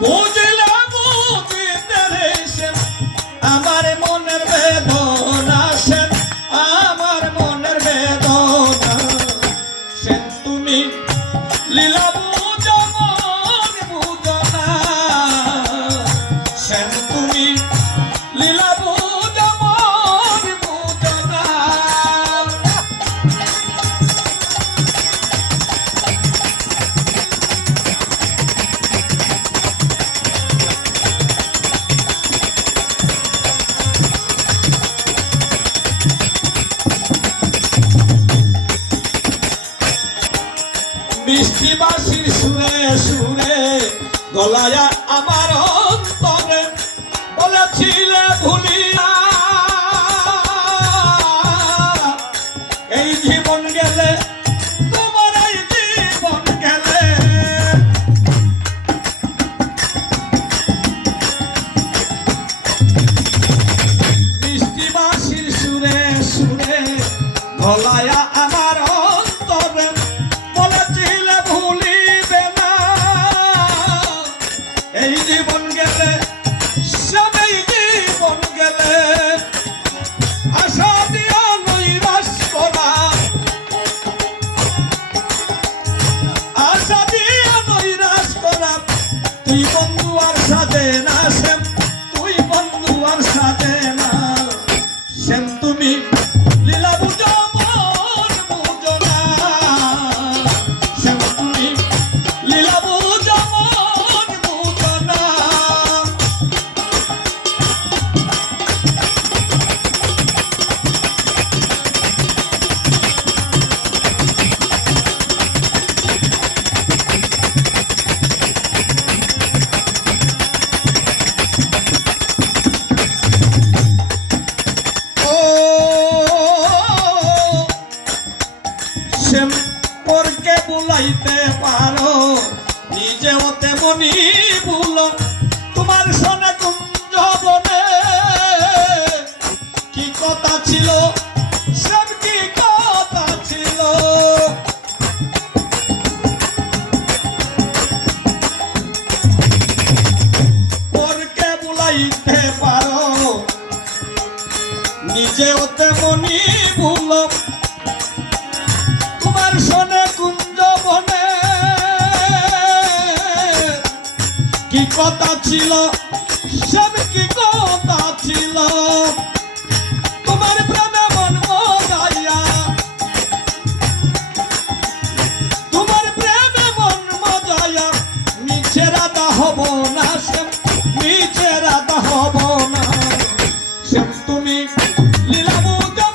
傍聴 সুরে গলায়া আমার অন্তরে বলেছিলে ভুলিয়া। এই জীবন গেলে জীবন গেলে। সুরে গলায়া তুই বন্ধু আর সাথে না শ্যাম তুই বন্ধু আর সাথে না শ্যাম। তুমি নিজেও তেমনি বুলো তোমার সনে কুঞ্জ কি কথা ছিল? পরকে বুলাইতে পারো, নিজেও তেমনি ভুল তোমার শোনে কথা ছিল সব কি কথা ছিল? তোমার প্রেমে মন মজাইয়া, তোমার প্রেমে মন মজাইয়া, মিছে রাধা হব না শ্যাম মিছে রাধা হব না। শ্যাম তুমি লীলা বুঝো